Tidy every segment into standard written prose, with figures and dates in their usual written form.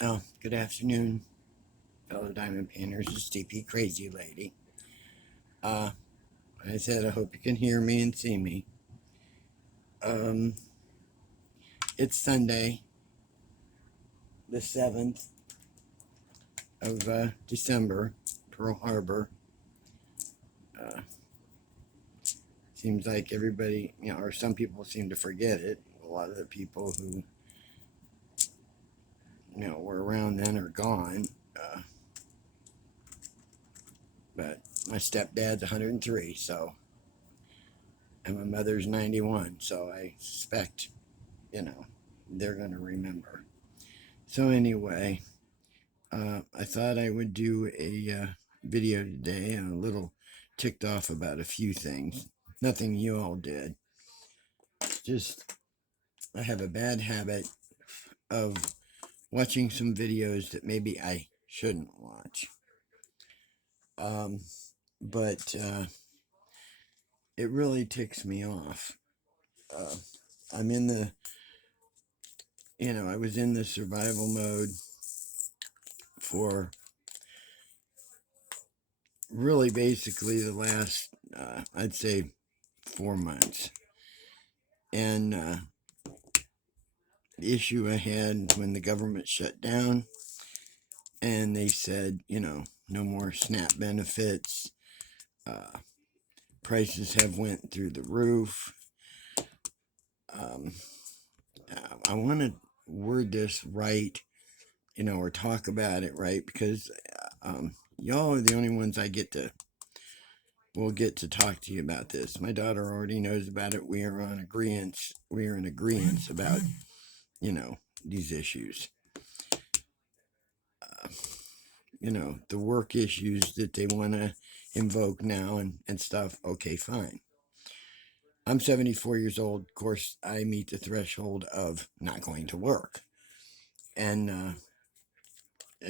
Oh, good afternoon, fellow diamond painters. It's DP Crazy Lady. Uh, I said I hope you can hear me and see me. Um, it's Sunday, the 7th of December, Pearl Harbor. Uh, Seems like everybody, or some people seem to forget it. A lot of the people who, were around then are gone. Uh, but my stepdad's 103, and my mother's 91, so I suspect, they're going to remember. So anyway, I thought I would do a video today. I'm a little ticked off about a few things. Nothing you all did. Just I have a bad habit of watching some videos that maybe I shouldn't watch. Um, but it really ticks me off. Uh, I'm in the, I was in the survival mode for really basically the last, I'd say, 4 months. And the issue I had when the government shut down and they said, no more SNAP benefits. Uh, Prices have went through the roof. Um, I want to word this right, or talk about it right, because y'all are the only ones will get to talk to you about this. My daughter already knows about it. We are on agreement. We are in agreement about, you know, these issues. Uh, the work issues that they want to invoke now and stuff. Okay, fine. I'm 74 years old. Of course, I meet the threshold of not going to work and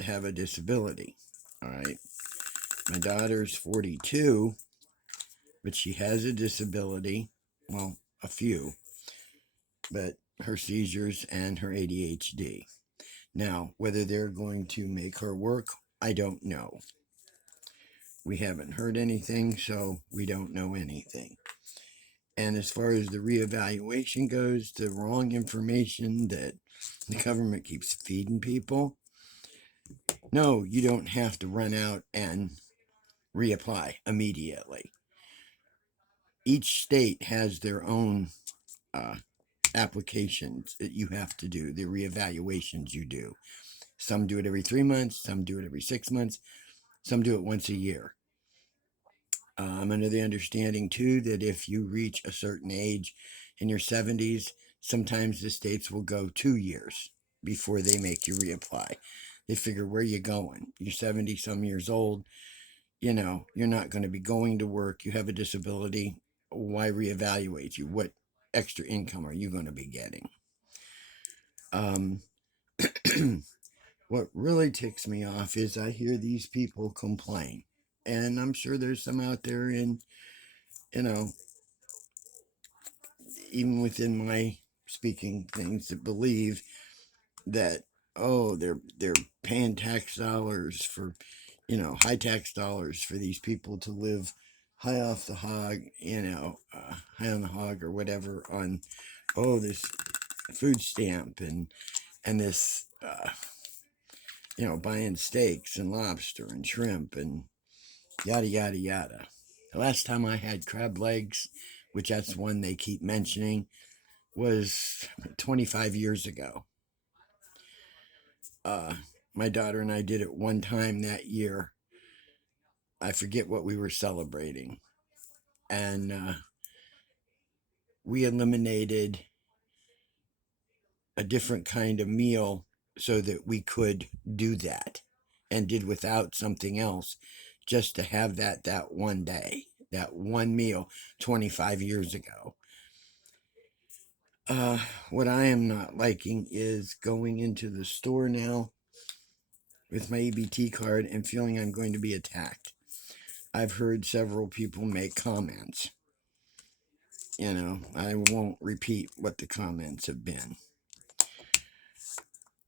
have a disability. All right. My daughter's 42, but she has a disability. Well, a few, but her seizures and her ADHD. Now, whether they're going to make her work, I don't know. We haven't heard anything, so we don't know anything. And as far as the reevaluation goes, the wrong information that the government keeps feeding people, no, you don't have to run out and reapply immediately. Each state has their own uh, applications that you have to do, the reevaluations you do. Some do it every 3 months, some do it every 6 months, some do it once a year. I'm under the understanding, too, that if you reach a certain age in your 70s, sometimes the states will go 2 years before they make you reapply. They figure, where you going? You're 70 some years old. You're not going to be going to work. You have a disability. Why reevaluate you? What extra income are you going to be getting? Um, what really ticks me off is I hear these people complain. And I'm sure there's some out there you know, even within my speaking things that believe that, oh, they're paying tax dollars for, high tax dollars for these people to live high off the hog, high on the hog or whatever on, oh, this food stamp and this buying steaks and lobster and shrimp and yada yada yada. The last time I had crab legs, which that's one they keep mentioning, was 25 years ago. Uh, my daughter and I did it one time that year. I forget what we were celebrating. And we eliminated a different kind of meal so that we could do that and did without something else just to have that one day, that one meal 25 years ago. What I am not liking is going into the store now with my EBT card and feeling I'm going to be attacked. I've heard several people make comments. I won't repeat what the comments have been.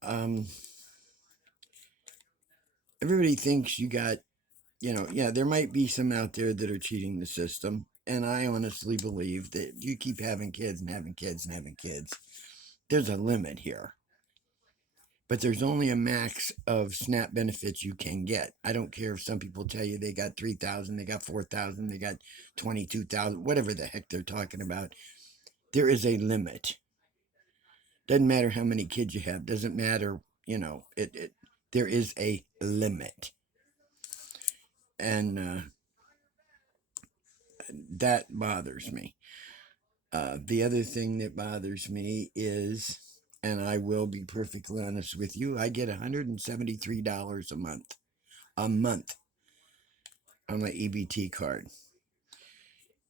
Um, everybody thinks you got, yeah, there might be some out there that are cheating the system. And I honestly believe that you keep having kids and having kids and having kids, there's a limit here. But there's only a max of SNAP benefits you can get. I don't care if some people tell you they got 3,000, they got 4,000, they got 22,000, whatever the heck they're talking about. There is a limit. Doesn't matter how many kids you have. Doesn't matter, there is a limit. And that bothers me. The other thing that bothers me is, and I will be perfectly honest with you, I get $173 a month on my EBT card.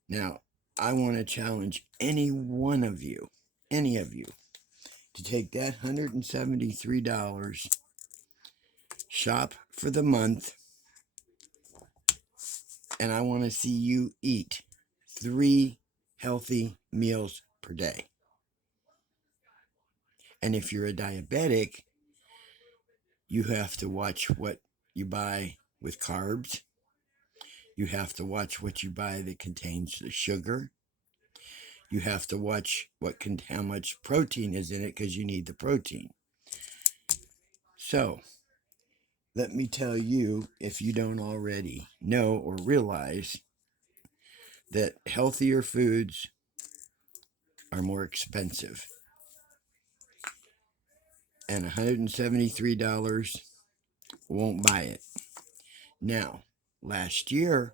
Now, I want to challenge any of you, to take that $173, shop for the month, and I want to see you eat 3 healthy meals per day. And if you're a diabetic, you have to watch what you buy with carbs. You have to watch what you buy that contains the sugar. You have to watch how much protein is in it, because you need the protein. So, let me tell you, if you don't already know or realize, that healthier foods are more expensive. And $173 won't buy it. Now, last year,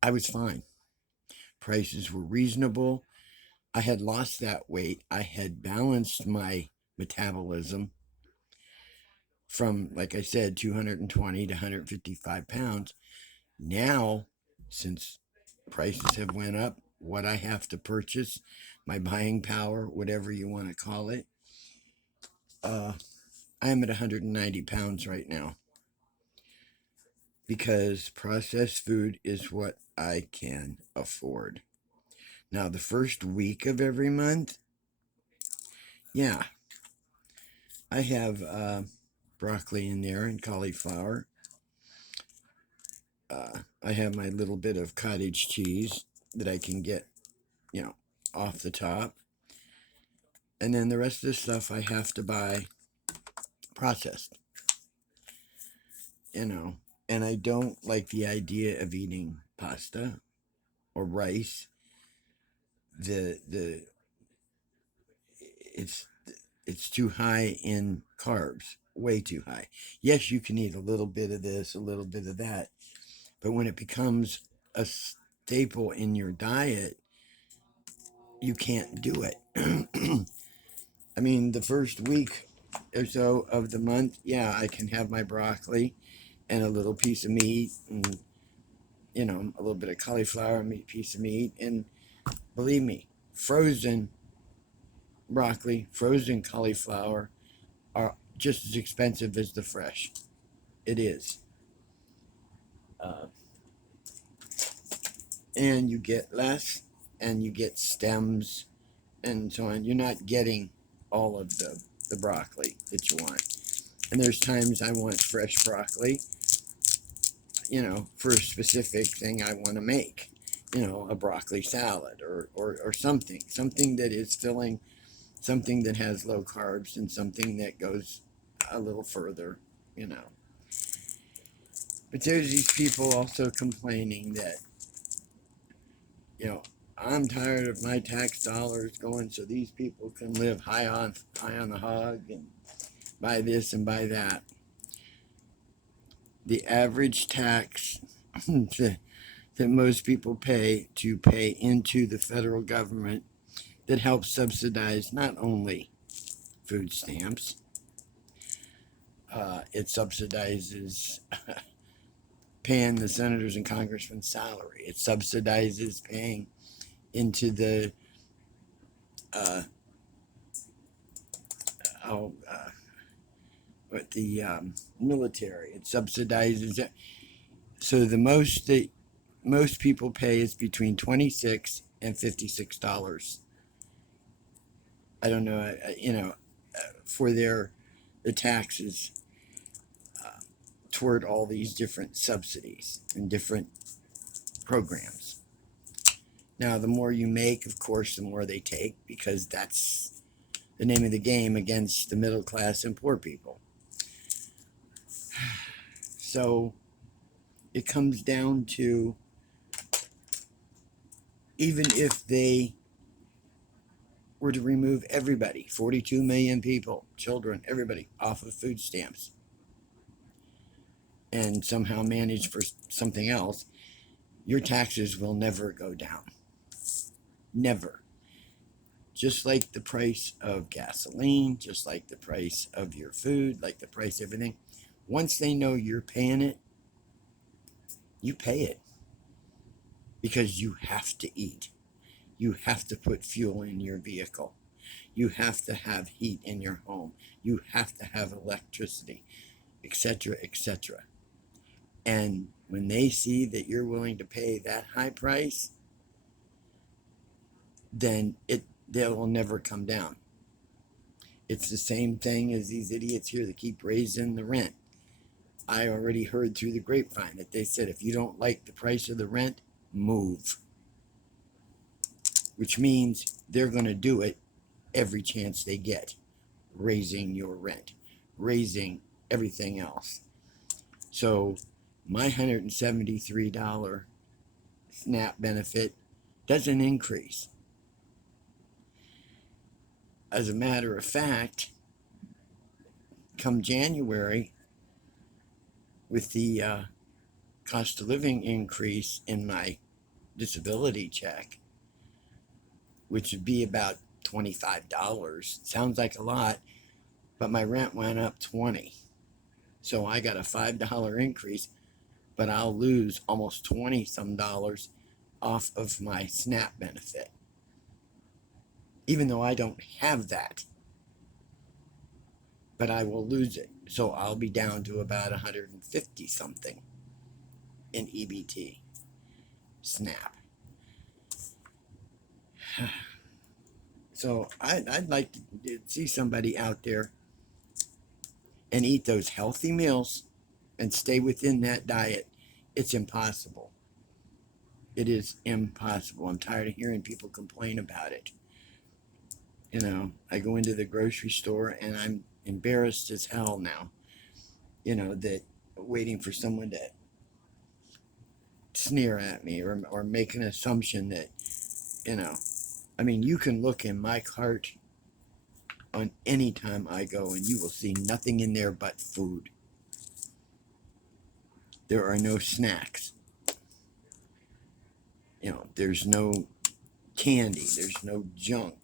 I was fine. Prices were reasonable. I had lost that weight. I had balanced my metabolism from, like I said, 220 to 155 pounds. Now, since prices have went up, what I have to purchase, my buying power, whatever you want to call it, I am at 190 pounds right now, because processed food is what I can afford. Now, the first week of every month, yeah, I have broccoli in there and cauliflower. I have my little bit of cottage cheese that I can get, off the top. And then the rest of the stuff I have to buy processed, And I don't like the idea of eating pasta or rice. The it's it's too high in carbs, way too high. Yes, you can eat a little bit of this, a little bit of that, but when it becomes a staple in your diet, you can't do it. I mean, the first week or so of the month, yeah, I can have my broccoli and a little piece of meat, and a little bit of cauliflower, piece of meat, and believe me, frozen broccoli, frozen cauliflower are just as expensive as the fresh. It is. Uh, and you get less, and you get stems and so on. You're not getting all of the broccoli that you want. And there's times I want fresh broccoli, for a specific thing I want to make, a broccoli salad or something that is filling, something that has low carbs, and something that goes a little further. But there's these people also complaining that, I'm tired of my tax dollars going so these people can live high on the hog and buy this and buy that. The average tax that most people pay into the federal government, that helps subsidize not only food stamps, it subsidizes paying the senators and congressmen's salary. It subsidizes paying into the uh, oh, military. It subsidizes it. So the most that most people pay is between $26 and $56. I don't know, for the taxes. toward all these different subsidies and different programs. Now, the more you make, of course, the more they take, because that's the name of the game against the middle class and poor people. So it comes down to, even if they were to remove everybody, 42 million people, children, everybody, off of food stamps, and somehow manage for something else, your taxes will never go down. Never. Just like the price of gasoline, just like the price of your food, like the price of everything. Once they know you're paying it, you pay it. Because you have to eat. You have to put fuel in your vehicle. You have to have heat in your home. You have to have electricity, etc., etc. And when they see that you're willing to pay that high price, then they will never come down. It's the same thing as these idiots here that keep raising the rent. I already heard through the grapevine that they said, if you don't like the price of the rent, move. Which means they're going to do it every chance they get, raising your rent, raising everything else. So my $173 SNAP benefit doesn't increase. As a matter of fact, come January, with the cost of living increase in my disability check, which would be about $25. Sounds like a lot, but my rent went up $20. So I got a $5 increase, but I'll lose almost 20 some dollars off of my SNAP benefit, even though I don't have that. But I will lose it. So I'll be down to about 150 something in EBT SNAP. So I'd like to see somebody out there and eat those healthy meals and stay within that diet. It's impossible. It is impossible. I'm tired of hearing people complain about it. You know, I go into the grocery store and I'm embarrassed as hell now, that waiting for someone to sneer at me or make an assumption that, I mean, you can look in my cart on any time I go and you will see nothing in there but food. There are no snacks. There's no candy. There's no junk.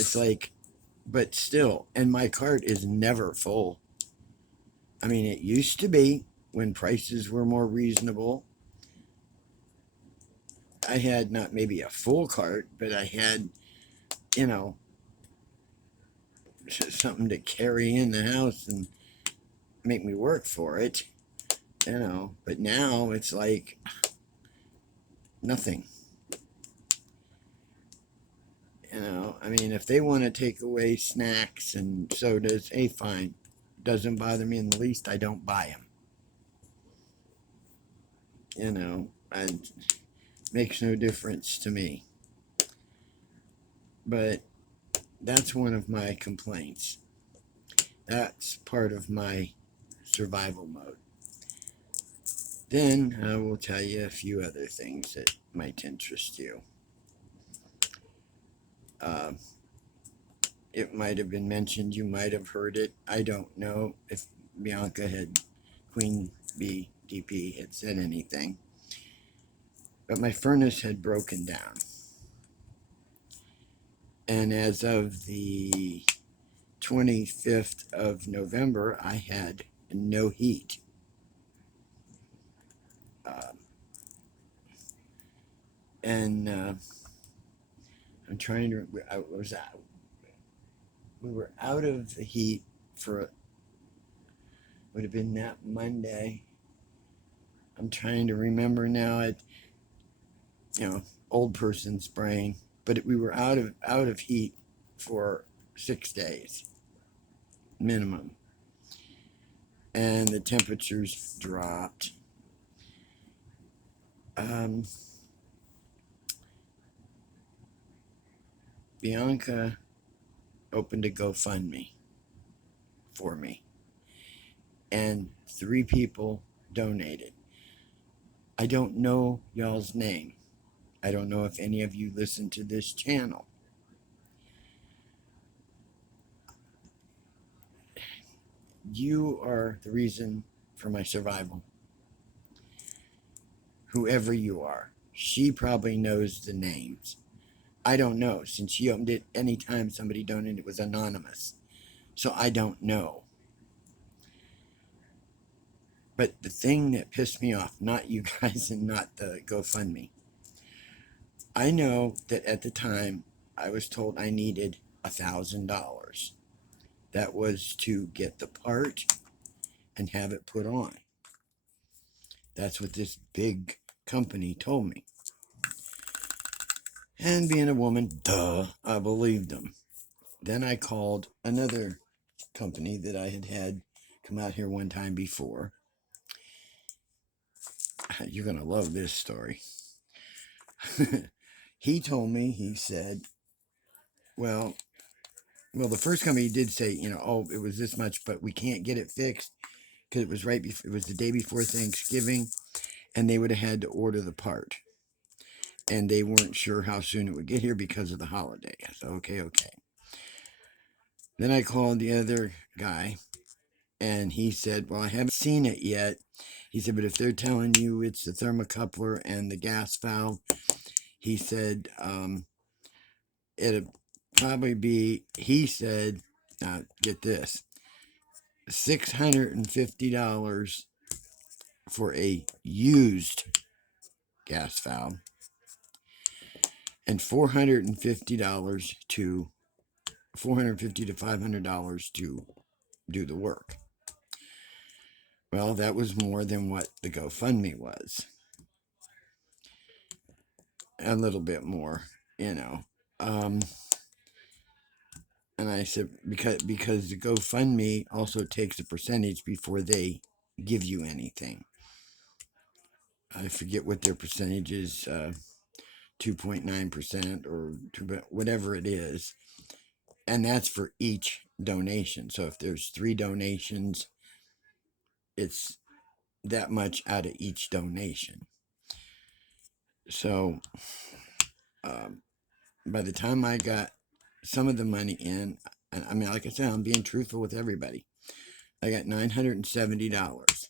It's like, but still, and my cart is never full. I mean, it used to be when prices were more reasonable. I had not maybe a full cart, but I had, something to carry in the house and make me work for it, but now it's like nothing. I mean, if they want to take away snacks and sodas, hey, fine. Doesn't bother me in the least. I don't buy them. It makes no difference to me. But that's one of my complaints. That's part of my survival mode. Then I will tell you a few other things that might interest you. It might have been mentioned, you might have heard it. I don't know if Queen Bee DP had said anything. But my furnace had broken down. And as of the 25th of November, I had no heat. And I'm trying to, we were out of the heat for, would have been that Monday. I'm trying to remember now. Old person's brain. But we were out of heat for 6 days minimum. And the temperatures dropped. Bianca opened a GoFundMe for me, and 3 people donated. I don't know y'all's name. I don't know if any of you listen to this channel. You are the reason for my survival. Whoever you are. She probably knows the names. I don't know, since she opened it anytime somebody donated, it was anonymous. So I don't know. But the thing that pissed me off, not you guys and not the GoFundMe, I know that at the time I was told I needed $1,000. That was to get the part and have it put on. That's what this big company told me. And being a woman, duh, I believed them. Then I called another company that I had come out here one time before. You're going to love this story. He told me, he said, well, the first company did say, oh, it was this much, but we can't get it fixed because it was it was the day before Thanksgiving, and they would have had to order the part. And they weren't sure how soon it would get here because of the holiday. I said, okay. Then I called the other guy, and he said, well, I haven't seen it yet. He said, but if they're telling you it's the thermocoupler and the gas valve, he said, it'll probably be, he said, now get this, $650 for a used gas valve and $450 to $500 to do the work. Well, that was more than what the GoFundMe was. A little bit more, And I said, because the GoFundMe also takes a percentage before they give you anything. I forget what their percentage is, 2.9% or whatever it is. And that's for each donation. So if there's 3 donations, it's that much out of each donation. So by the time I got some of the money in, and I mean, like I said, I'm being truthful with everybody. I got $970.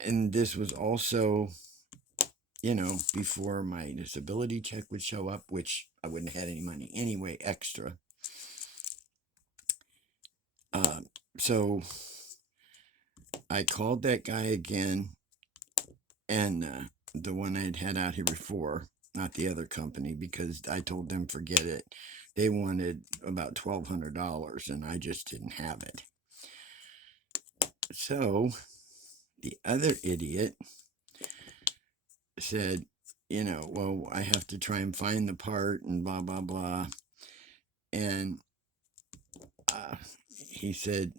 And this was also, before my disability check would show up, which I wouldn't have had any money anyway, extra. So I called that guy again, and the one I'd had out here before, not the other company, because I told them forget it. They wanted about $1,200, and I just didn't have it. So the other idiot said, well, I have to try and find the part and blah, blah, blah. And he said,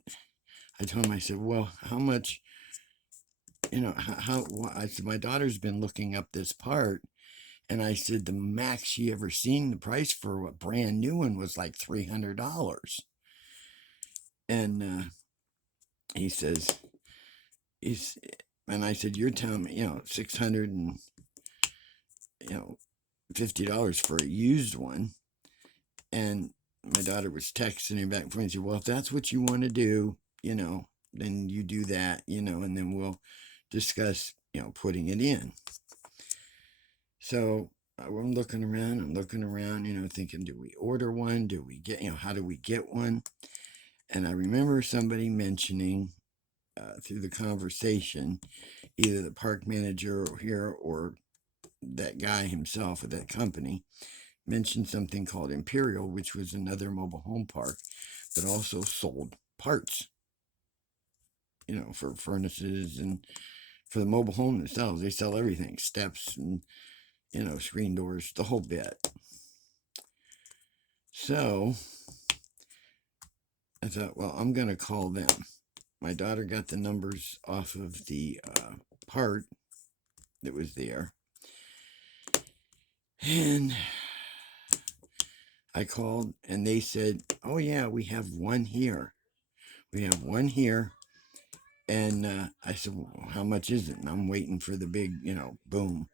I told him, I said, well, how much, I said, my daughter's been looking up this part. And I said, the max she ever seen the price for a brand new one was like $300. And he says, and I said, you're telling me, $650 for a used one. And my daughter was texting me back and forth and said, well, if that's what you want to do, then you do that, and then we'll discuss, putting it in. So I'm looking around, thinking, do we order one? Do we get, how do we get one? And I remember somebody mentioning through the conversation, either the park manager here or that guy himself at that company, mentioned something called Imperial, which was another mobile home park that also sold parts, for furnaces and for the mobile home themselves. They sell everything, steps and, screen doors, the whole bit. So I thought, well, I'm going to call them. My daughter got the numbers off of the part that was there. And I called and they said, oh, yeah, we have one here. We have one here. And I said, well, how much is it? And I'm waiting for the big, boom,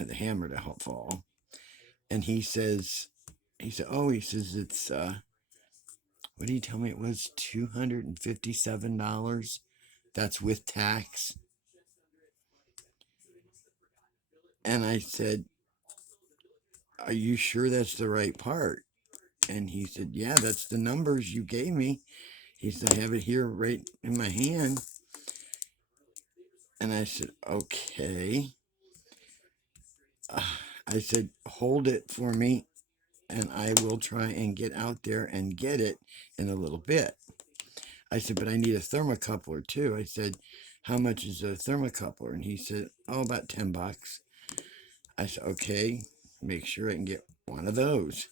the hammer to fall. And he said, oh, he says, it's, what did he tell me it was? $257. That's with tax. And I said, are you sure that's the right part? And he said, yeah, that's the numbers you gave me. He said, I have it here right in my hand. And I said, okay. I said, hold it for me and I will try and get out there and get it in a little bit. I said, but I need a thermocoupler too. I said, how much is a thermocoupler? And he said, oh, about $10. I said, okay, make sure I can get one of those.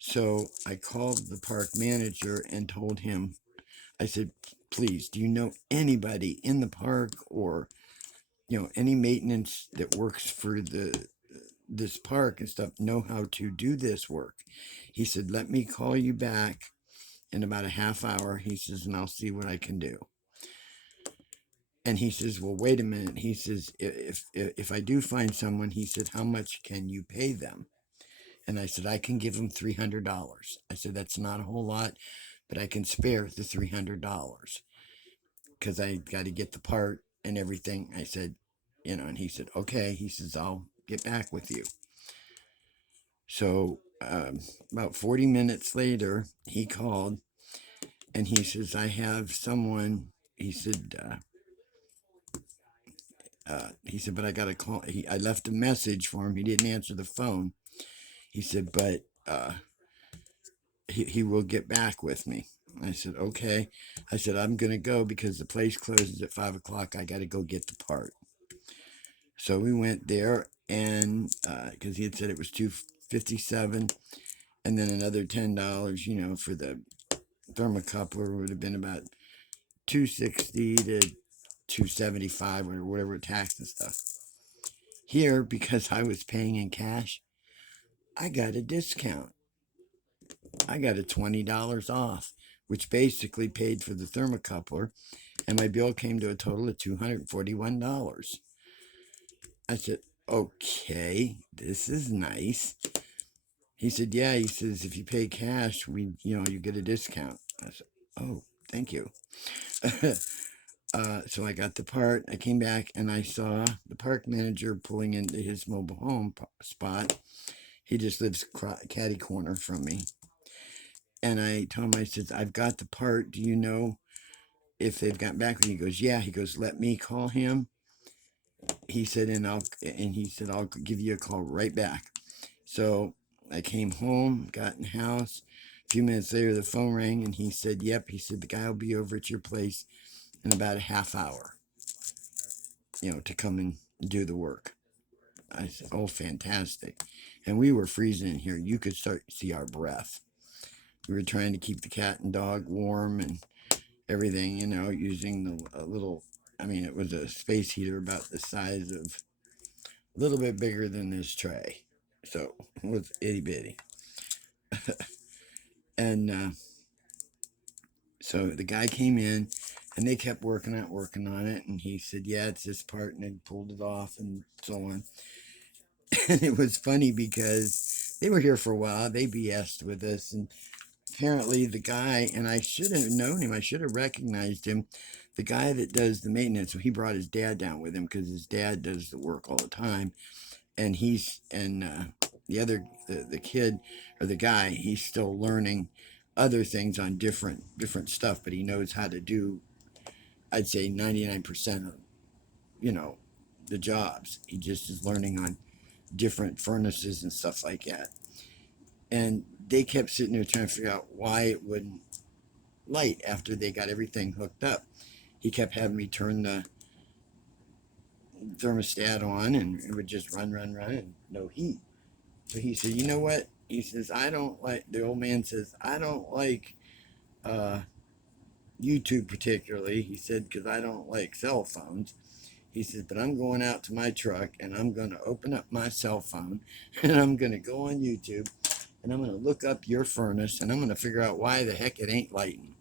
So I called the park manager and told him, I said, please, do you know anybody in the park or, any maintenance that works for this park and stuff know how to do this work? He said, let me call you back in about a half hour. He says, and I'll see what I can do. And he says, well, wait a minute. He says, if I do find someone, he said, how much can you pay them? And I said, I can give them $300. I said, that's not a whole lot, but I can spare the $300 because I got to get the part and everything. I said, and he said, okay. He says, I'll get back with you. So about 40 minutes later, he called and he says, I have someone. He said, but I got to call. I left a message for him. He didn't answer the phone. He said, but he will get back with me. I said, okay. I said, I'm going to go because the place closes at 5 o'clock. I got to go get the part. So we went there and because he had said it was $257 and then another $10, for the thermocoupler would have been about $260 to $275 or whatever tax and stuff. Here, because I was paying in cash, I got a discount. I got a $20 off, which basically paid for the thermocoupler, and my bill came to a total of $241. I said, okay, this is nice. He said, yeah, he says, if you pay cash, you get a discount. I said, oh, thank you. So I got the part. I came back and I saw the park manager pulling into his mobile home spot. He just lives catty corner from me. And I told him, I said, I've got the part. Do you know if they've got back with you? He goes, yeah. He goes, let me call him. He said, I'll give you a call right back. So I came home, got in the house. A few minutes later, the phone rang and he said, yep. He said, the guy will be over at your place in about a half hour, to come and do the work. I said, oh, fantastic. And we were freezing in here. You could start to see our breath. We were trying to keep the cat and dog warm and everything, using the little, it was a space heater about the size of, a little bit bigger than this tray. So it was itty bitty. And so the guy came in and they kept working on it. And he said, yeah, it's this part. And they pulled it off and so on. And it was funny because they were here for a while. They BS'd with us. And apparently the guy, and I should have known him, I should have recognized him, the guy that does the maintenance. So he brought his dad down with him because his dad does the work all the time. And the kid or the guy, he's still learning other things on different stuff, but he knows how to do, I'd say 99% of, the jobs. He just is learning on different furnaces and stuff like that. And they kept sitting there trying to figure out why it wouldn't light after they got everything hooked up. He kept having me turn the thermostat on and it would just run and no heat. So he said, you know what? he says, I don't like, the old man says, I don't like uh, YouTube particularly. He said, because I don't like cell phones. He says, but I'm going out to my truck and I'm going to open up my cell phone and I'm going to go on YouTube and I'm going to look up your furnace and I'm going to figure out why the heck it ain't lighting.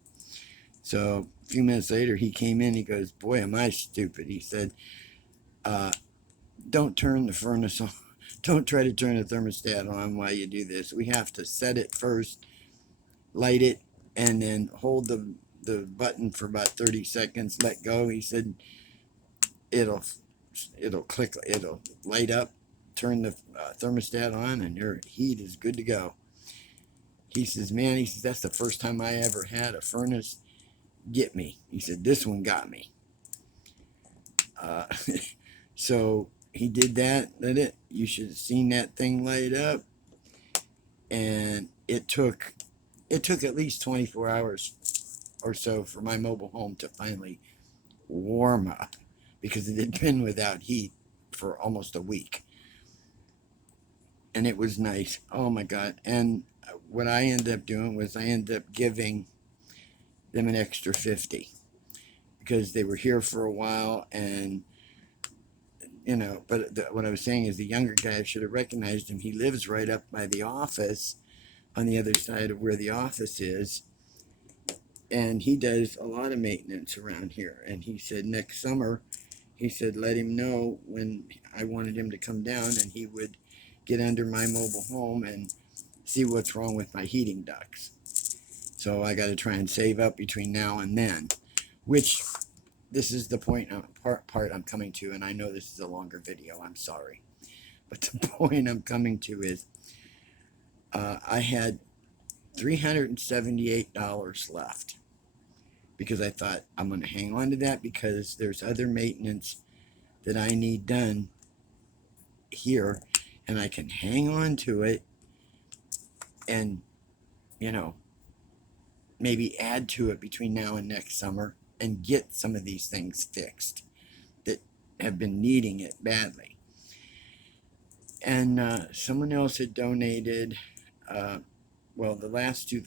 So a few minutes later, he came in. He goes, boy, am I stupid. He said, uh, don't turn the furnace on. Don't try to turn the thermostat on while you do this. We have to set it first, light it, and then hold the button for about 30 seconds, let go. He said, it'll it'll click, it'll light up, turn the thermostat on, and your heat is good to go. He says, man, he says, that's the first time I ever had a furnace get me. He said, this one got me. Uh, so he did that, let it, you should have seen that thing light up. And it took at least 24 hours or so for my mobile home to finally warm up because it had been without heat for almost a week. And it was nice. Oh my God. And what I ended up doing was I ended up giving them an extra 50 because they were here for a while. And but what I was saying is the younger guy, I should have recognized him. He lives right up by the office on the other side of where the office is. And he does a lot of maintenance around here. And he said next summer, he said, let him know when I wanted him to come down and he would get under my mobile home and see what's wrong with my heating ducts. So I got to try and save up between now and then, which this is the part I'm coming to. And I know this is a longer video. I'm sorry. But the point I'm coming to is I had $378 left because I thought I'm going to hang on to that because there's other maintenance that I need done here and I can hang on to it and, maybe add to it between now and next summer and get some of these things fixed that have been needing it badly. And someone else had donated, the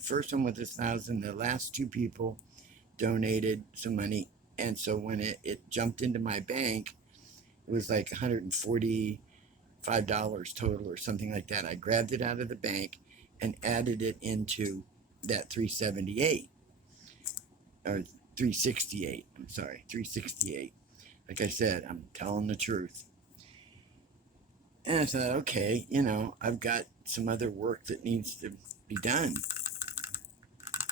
first one was 1,000, the last two people donated some money. And so when it jumped into my bank, it was like $145 total or something like that. I grabbed it out of the bank and added it into that 378 or 368. I'm sorry, 368. Like I said, I'm telling the truth. And I thought, okay, I've got some other work that needs to be done.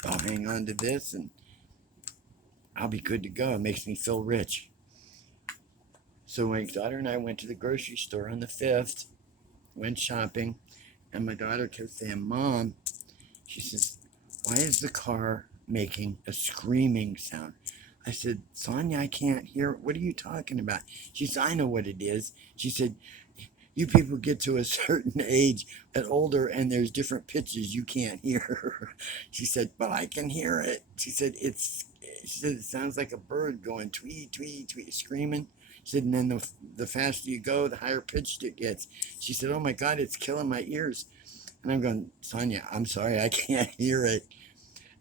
I'll hang on to this and I'll be good to go. It makes me feel rich. So my daughter and I went to the grocery store on the 5th, went shopping, and my daughter kept saying, Mom, she says, why is the car making a screaming sound? I said, Sonia, I can't hear. What are you talking about? She said, I know what it is. She said, you people get to a certain age and older and there's different pitches you can't hear. She said, but I can hear it. She said, it sounds like a bird going tweet, tweet, tweet, screaming. She said, and then the faster you go, the higher pitched it gets. She said, oh my God, it's killing my ears. And I'm going, Sonia, I'm sorry, I can't hear it.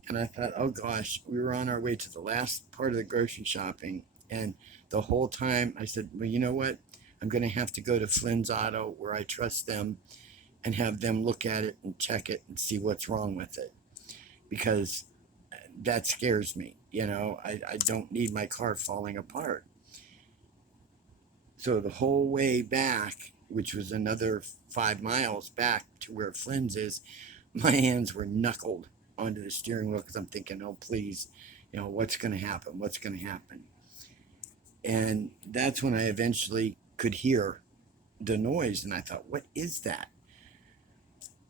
And I thought, oh gosh, we were on our way to the last part of the grocery shopping. And the whole time I said, well, you know what? I'm going to have to go to Flynn's Auto where I trust them and have them look at it and check it and see what's wrong with it. Because that scares me. I don't need my car falling apart. So the whole way back, which was another 5 miles back to where Flynn's is, my hands were knuckled onto the steering wheel because I'm thinking, oh, please, what's going to happen? What's going to happen? And that's when I eventually could hear the noise. And I thought, what is that?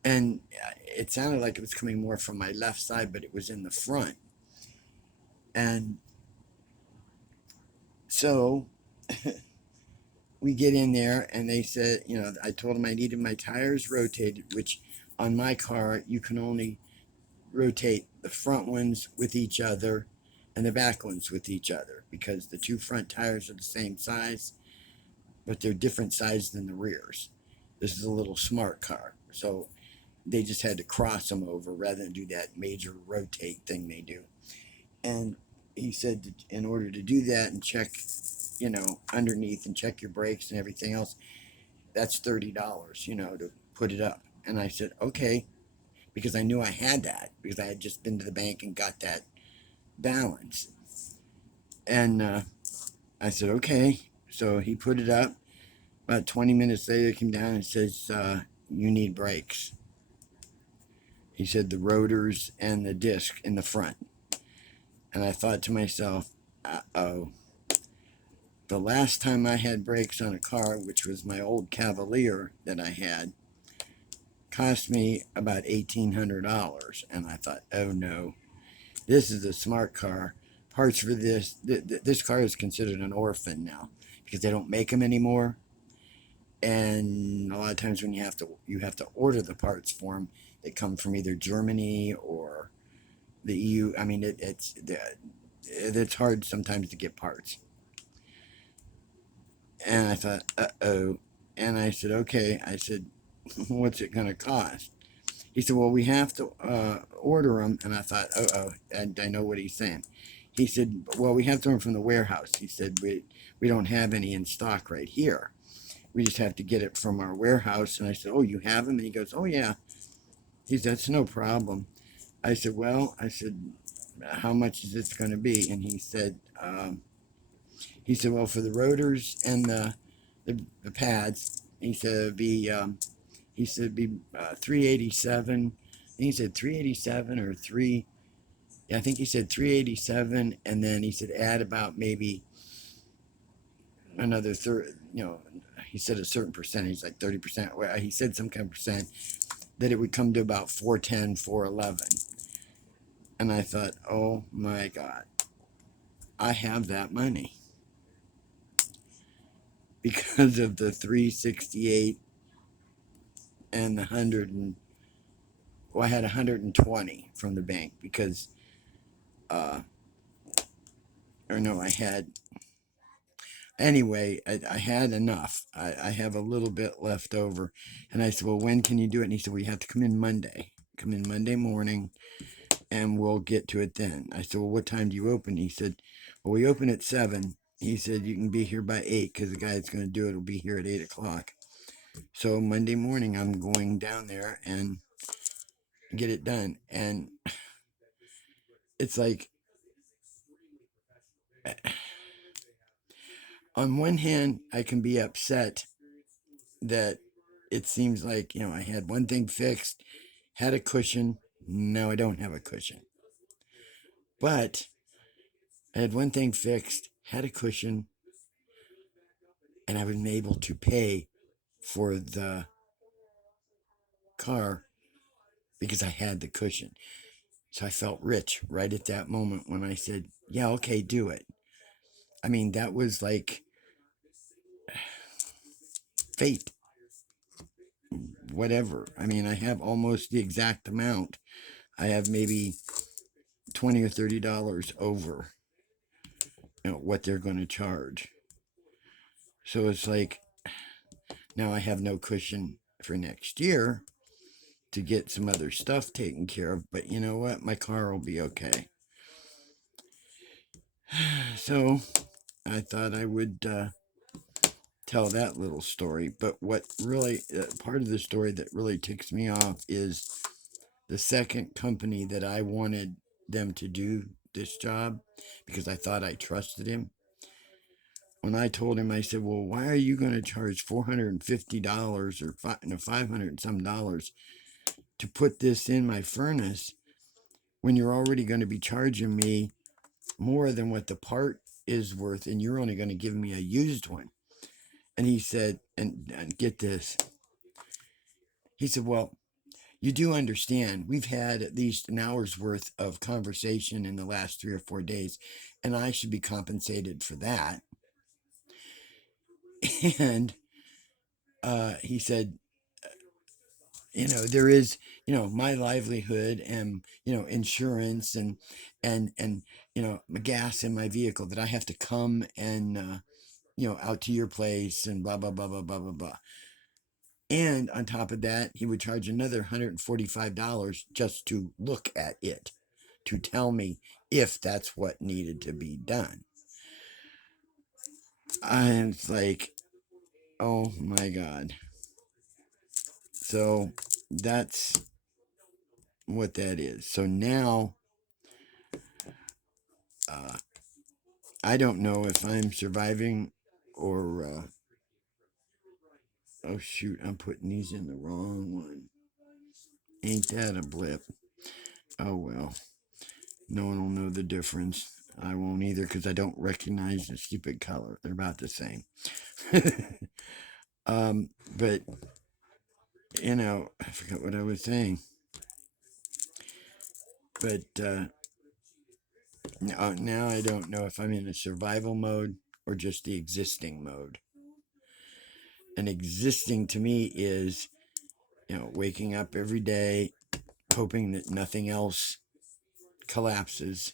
And it sounded like it was coming more from my left side, but it was in the front. And so we get in there and they said, I told them I needed my tires rotated, which on my car, you can only rotate the front ones with each other and the back ones with each other because the two front tires are the same size, but they're different size than the rears. This is a little smart car. So they just had to cross them over rather than do that major rotate thing they do. And he said that in order to do that and check, underneath and check your brakes and everything else, that's $30, to put it up. And I said, okay, because I knew I had that because I had just been to the bank and got that balance. And I said, okay. So he put it up. About 20 minutes later, he came down and says, you need brakes. He said the rotors and the disc in the front. And I thought to myself, uh-oh. The last time I had brakes on a car, which was my old Cavalier that I had, cost me about $1,800. And I thought, oh no, this is a smart car. Parts for this car is considered an orphan now because they don't make them anymore. And a lot of times when you have to order the parts for them, they come from either Germany or the EU. I mean, it's hard sometimes to get parts. And I thought, uh-oh. And I said, okay. I said, what's it going to cost? He said, well, we have to order them. And I thought, uh-oh, and I know what he's saying. He said, well, we have to order them from the warehouse. He said, we don't have any in stock right here. We just have to get it from our warehouse. And I said, oh, you have them? And he goes, oh, yeah. He said, that's no problem. I said, well, how much is this going to be? And he said, well, for the rotors and the pads, he said it'd be 387. He said 387 or three. Yeah, I think he said 387, and then he said add about maybe another third. He said a certain percentage, like 30%. He said some kind of percent that it would come to about 410, 411. And I thought, oh my God, I have that money because of the 368 and the 100 and I had 120 from the bank because or no, I had anyway, I had enough. I have a little bit left over. And I said, well, when can you do it? And he said, well, you have to come in Monday. Come in Monday morning and we'll get to it then. I said, well, what time do you open? He said, well, we open at 7. He said, you can be here by 8 because the guy that's going to do it will be here at 8 o'clock. So Monday morning, I'm going down there and get it done. And it's like, on one hand, I can be upset that it seems like, I had one thing fixed, had a cushion. Now I don't have a cushion. But I had one thing fixed, had a cushion, and I was able to pay for the car because I had the cushion. So I felt rich right at that moment when I said, yeah, okay, do it. I mean, that was like fate, whatever. I mean, I have almost the exact amount. I have maybe 20 or $30 over what they're going to charge. So it's like now I have no cushion for next year to get some other stuff taken care of. But you know what? My car will be okay. So I thought I would tell that little story. But what really, part of the story that really ticks me off is the second company that I wanted them to do this job because I thought I trusted him. When I told him, I said, well, why are you going to charge $450 or 500 and some dollars to put this in my furnace when you're already going to be charging me more than what the part is worth and you're only going to give me a used one? And he said, and get this, he said, well, you do understand we've had at least an hour's worth of conversation in the last 3 or 4 days, and I should be compensated for that. And he said, there is, my livelihood and, insurance and, gas in my vehicle that I have to come and, out to your place and blah, blah, blah, blah, blah, blah, blah. And on top of that, he would charge another $145 just to look at it, to tell me if that's what needed to be done. And it's like, oh my God. So that's what that is. So now, uh, I don't know if I'm surviving or, oh shoot, I'm putting these in the wrong one. Ain't that a blip? Oh well, no one will know the difference. I won't either because I don't recognize the stupid color. They're about the same. But I forgot what I was saying. But now I don't know if I'm in a survival mode or just the existing mode. And existing to me is, waking up every day, hoping that nothing else collapses,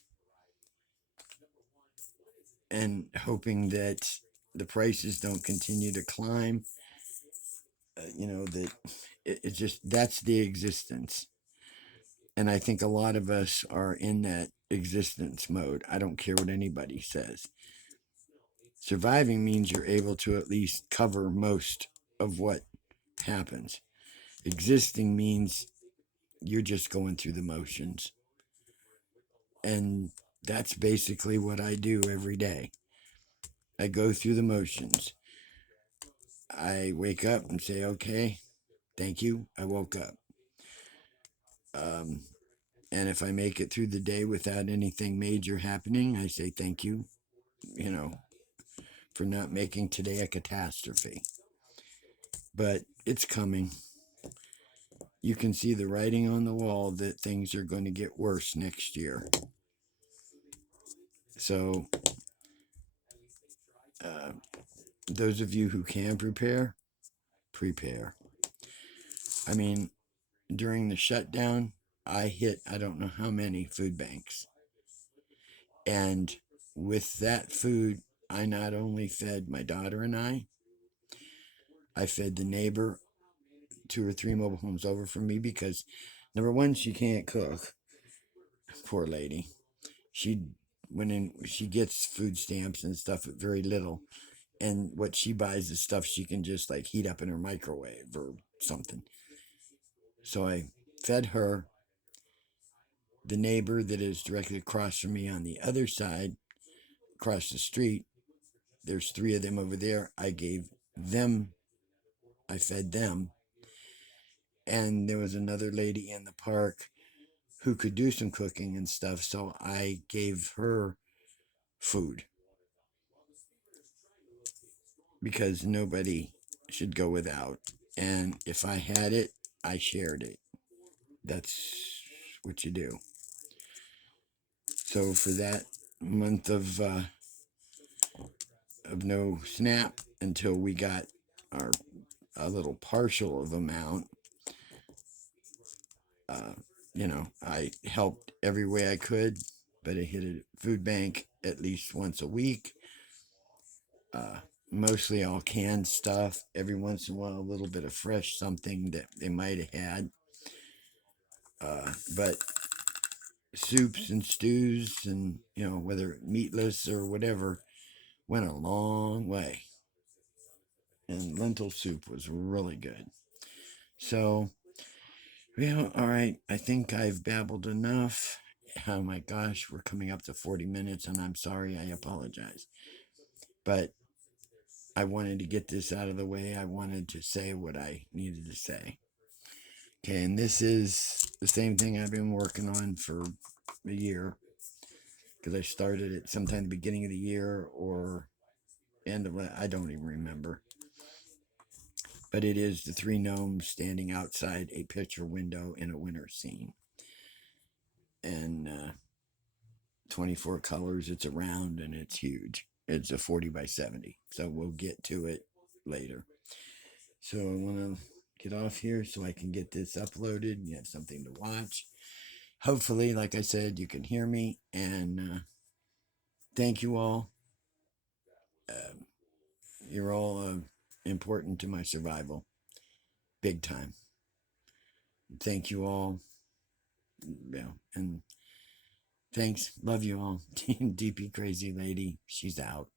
and hoping that the prices don't continue to climb. That it just, that's the existence. And I think a lot of us are in that existence mode. I don't care what anybody says. Surviving means you're able to at least cover most of what happens. Existing means you're just going through the motions. And that's basically what I do every day. I go through the motions. I wake up and say, okay, thank you, I woke up. Um, and if I make it through the day without anything major happening, I say thank you, you know, for not making today a catastrophe. But it's coming. You can see the writing on the wall that things are going to get worse next year. So, uh, those of you who can prepare, prepare. I mean, during the shutdown, I hit I don't know how many food banks. And with that food, I not only fed my daughter and I fed the neighbor 2 or 3 mobile homes over from me because number one, she can't cook. Poor lady. She she gets food stamps and stuff at very little. And what she buys is stuff she can just like heat up in her microwave or something. So I fed her. The neighbor that is directly across from me on the other side, across the street, there's 3 of them over there. I fed them. And there was another lady in the park who could do some cooking and stuff. So I gave her food because nobody should go without. And if I had it, I shared it. That's what you do. So for that month of no SNAP until we got our a little partial of amount, uh, I helped every way I could, but I hit a food bank at least once a week. Uh, Mostly all canned stuff. Every once in a while, a little bit of fresh something that they might have had. But soups and stews and, whether meatless or whatever, went a long way. And lentil soup was really good. So, well, all right. I think I've babbled enough. Oh my gosh, we're coming up to 40 minutes, and I'm sorry. I apologize. But I wanted to get this out of the way. I wanted to say what I needed to say. Okay, and this is the same thing I've been working on for a year because I started it sometime the beginning of the year or end of it. I don't even remember. But it is the 3 gnomes standing outside a picture window in a winter scene. And 24 colors. It's around and it's huge. It's a 40 by 70. So we'll get to it later. So I want to get off here so I can get this uploaded and you have something to watch. Hopefully, like I said, you can hear me. And thank you all. You're all important to my survival. big time. Thank you all. Yeah, and thanks. Love you all. DP Crazy Lady. She's out.